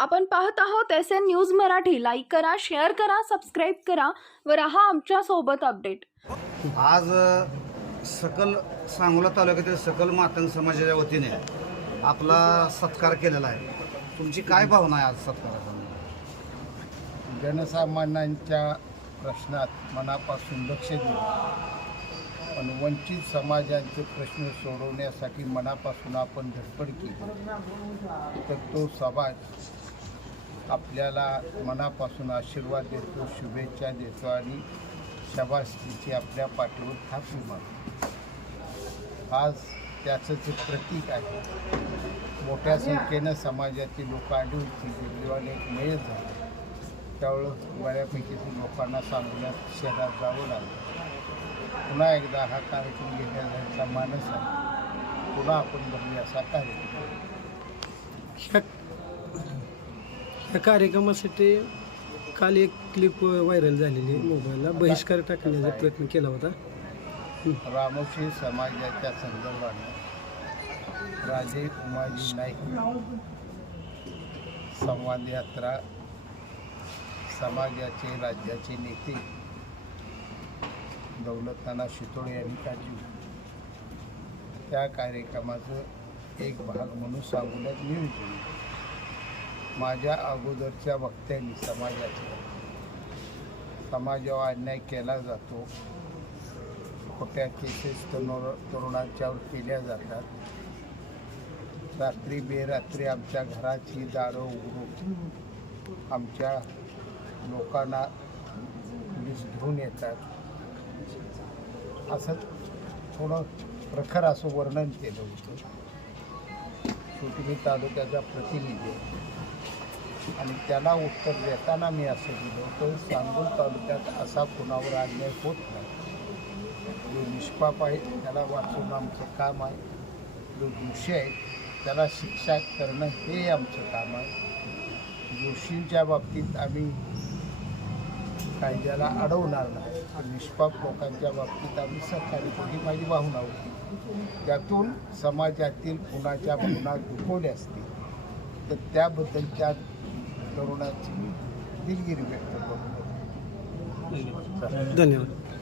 आपण पाहत आहोत S N news Marathi. Like करा शेअर करा सबस्क्राईब करा व राहा आमच्यासोबत अपडेट आज सकल सांगोला तालुक्यातील सकल मातंग समाजाच्या वतीने आपला सत्कार केलेला आहे. तुमची काय भावना आहे आज सत्काराचा? जनसामान्यांच्या प्रश्नात मनापासून लक्ष देऊ पण वंचित समाजाचे प्रश्न सोडवण्यासाठी मनापासून आपण धडपड केली. तर तो समाज आपल्याला मनापासून आशीर्वाद देतो शुभेच्छा देतो आणि शबासकीची आपल्या पाठीवर थापी मारतो. आज त्याचं जे प्रतीक आहे मोठ्या संख्येनं समाजातील लोक आढळून होती एक मेळ झाला. त्यावेळेस बऱ्यापैकी लोकांना सांगण्यात शहरात जावं लागलं. पुन्हा एकदा हा कार्यक्रम घेण्याचा मानस आहे. पुन्हा आपण बघूया असा कार्यक्रम. या कार्यक्रमासाठी काल एक क्लिप व्हायरल झालेली मोबाईलला. बहिष्कार टाकण्याचा प्रयत्न केला होता. रामोशी समाजाच्या संदर्भाने राजे उमाजी नाईक संवाद यात्रा समाजाचे राज्याचे नेते दौलताना शितोळे यांनी काढली. त्या कार्यक्रमाचं एक भाग म्हणून सांगूनच नियोजन माझ्या अगोदरच्या वक्त्यांनी समाजाच्या समाजावर अन्याय केला जातो. खोट्या केसेस तरुण तरुणांच्यावर केल्या जातात. रात्री बेरात्री आमच्या घराची दारं उघडून आमच्या लोकांना पोलीस घेऊन येतात. असं थोडं प्रखर असं वर्णन केलं होतं. शेवटी मी तालुक्याचा प्रतिनिधी आहे. आणि त्याला उत्तर देताना मी असं दिलं होतं सांगोल तालुक्यात असा कुणावर अन्याय होत नाही. जो निष्पाप आहे त्याला वाचवणं आमचं काम आहे. जो दोषी आहे त्याला शिक्षा करणं हे आमचं काम आहे. दोषींच्या बाबतीत आम्ही कायद्याला अडवणार नाही. पण निष्पाप लोकांच्या बाबतीत आम्ही सहकार्य करू माझी भावना होती. त्यातून समाजातील कुणाच्या भावना दुखवल्या असतील तर त्याबद्दल त्या तरुणाची दिलगिरी व्यक्त करतो धन्यवाद.